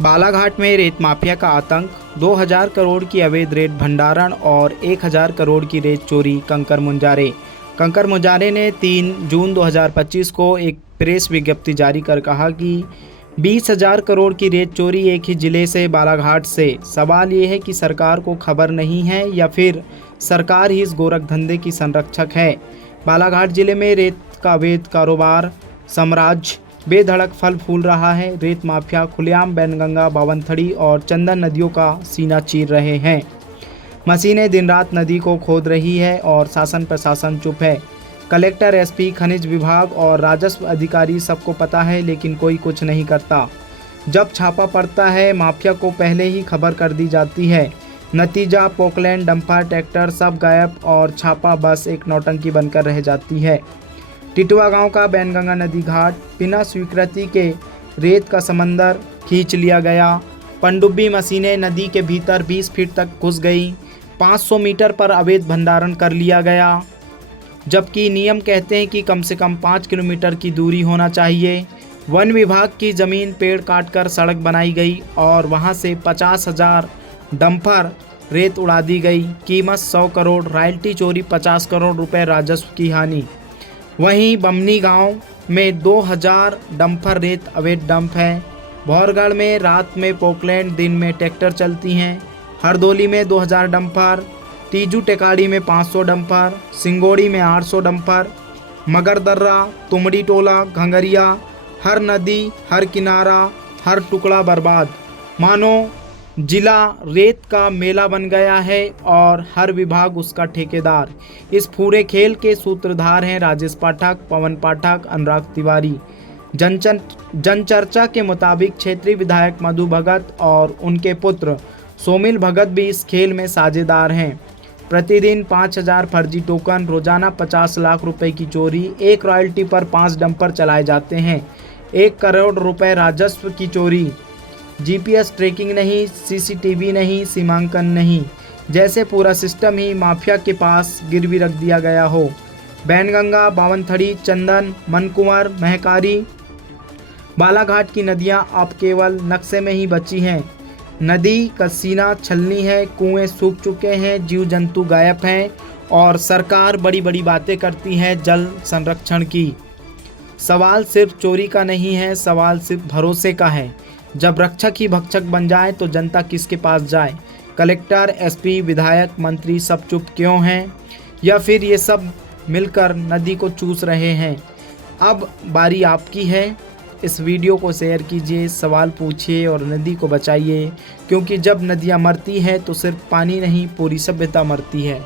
बालाघाट में रेत माफिया का आतंक, 2000 करोड़ की अवैध रेत भंडारण और 1000 करोड़ की रेत चोरी। कंकर मुजारे ने 3 जून 2025 को एक प्रेस विज्ञप्ति जारी कर कहा कि 20,000 करोड़ की रेत चोरी एक ही जिले से, बालाघाट से। सवाल ये है कि सरकार को खबर नहीं है या फिर सरकार ही इस गोरख धंधे की संरक्षक है। बालाघाट जिले में रेत का अवैध कारोबार साम्राज्य बेधड़क फल फूल रहा है। रेत माफिया खुलेआम बैनगंगा, बावनथड़ी और चंदन नदियों का सीना चीर रहे हैं। मशीनें दिन रात नदी को खोद रही है और शासन प्रशासन चुप है। कलेक्टर, एसपी, खनिज विभाग और राजस्व अधिकारी सबको पता है, लेकिन कोई कुछ नहीं करता। जब छापा पड़ता है, माफिया को पहले ही खबर कर दी जाती है। नतीजा, पोकलैंड, डंपर, ट्रैक्टर सब गायब और छापा बस एक नौटंकी बनकर रह जाती है। टिटवा गांव का बैनगंगा नदी घाट बिना स्वीकृति के रेत का समंदर खींच लिया गया। पनडुब्बी मशीनें नदी के भीतर 20 फीट तक घुस गई। 500 मीटर पर अवैध भंडारण कर लिया गया, जबकि नियम कहते हैं कि कम से कम 5 किलोमीटर की दूरी होना चाहिए। वन विभाग की ज़मीन पेड़ काटकर सड़क बनाई गई और वहां से 50,000 डंपर रेत उड़ा दी गई। कीमत 100 करोड़, रॉयल्टी चोरी 50 करोड़ रुपए, राजस्व की हानि। वहीं बमनी गांव में 2000 डंपर रेत अवैध डंप है। भौरगढ़ में रात में पोकलैंड, दिन में ट्रैक्टर चलती हैं। हरदोली में 2000 डंपर, तीजू टेकाड़ी में 500 डंपर, सिंगोड़ी में 800 डंपर, मगरदर्रा, तुमड़ी टोला, घंगरिया, हर नदी, हर किनारा, हर टुकड़ा बर्बाद। मानो जिला रेत का मेला बन गया है और हर विभाग उसका ठेकेदार। इस पूरे खेल के सूत्रधार हैं राजेश पाठक, पवन पाठक, अनुराग तिवारी। जनचर्चा के मुताबिक क्षेत्रीय विधायक मधु भगत और उनके पुत्र सोमिल भगत भी इस खेल में साझेदार हैं। प्रतिदिन 5000 फर्जी टोकन, रोजाना 50 लाख रुपए की चोरी, एक रॉयल्टी पर 5 डंपर चलाए जाते हैं। 1 करोड़ रुपए राजस्व की चोरी। जीपीएस ट्रैकिंग नहीं, सीसीटीवी नहीं, सीमांकन नहीं, जैसे पूरा सिस्टम ही माफिया के पास गिरवी रख दिया गया हो। बैनगंगा, बावनथड़ी, चंदन, मनकुंवर, महकारी, बालाघाट की नदियां अब केवल नक्शे में ही बची हैं। नदी का सीना छलनी है, कुएं सूख चुके हैं, जीव जंतु गायब हैं और सरकार बड़ी बड़ी बातें करती है जल संरक्षण की। सवाल सिर्फ चोरी का नहीं है, सवाल सिर्फ भरोसे का है। जब रक्षक ही भक्षक बन जाए तो जनता किसके पास जाए? कलेक्टर, एसपी, विधायक, मंत्री सब चुप क्यों हैं? या फिर ये सब मिलकर नदी को चूस रहे हैं? अब बारी आपकी है। इस वीडियो को शेयर कीजिए, सवाल पूछिए और नदी को बचाइए, क्योंकि जब नदियाँ मरती हैं तो सिर्फ पानी नहीं, पूरी सभ्यता मरती है।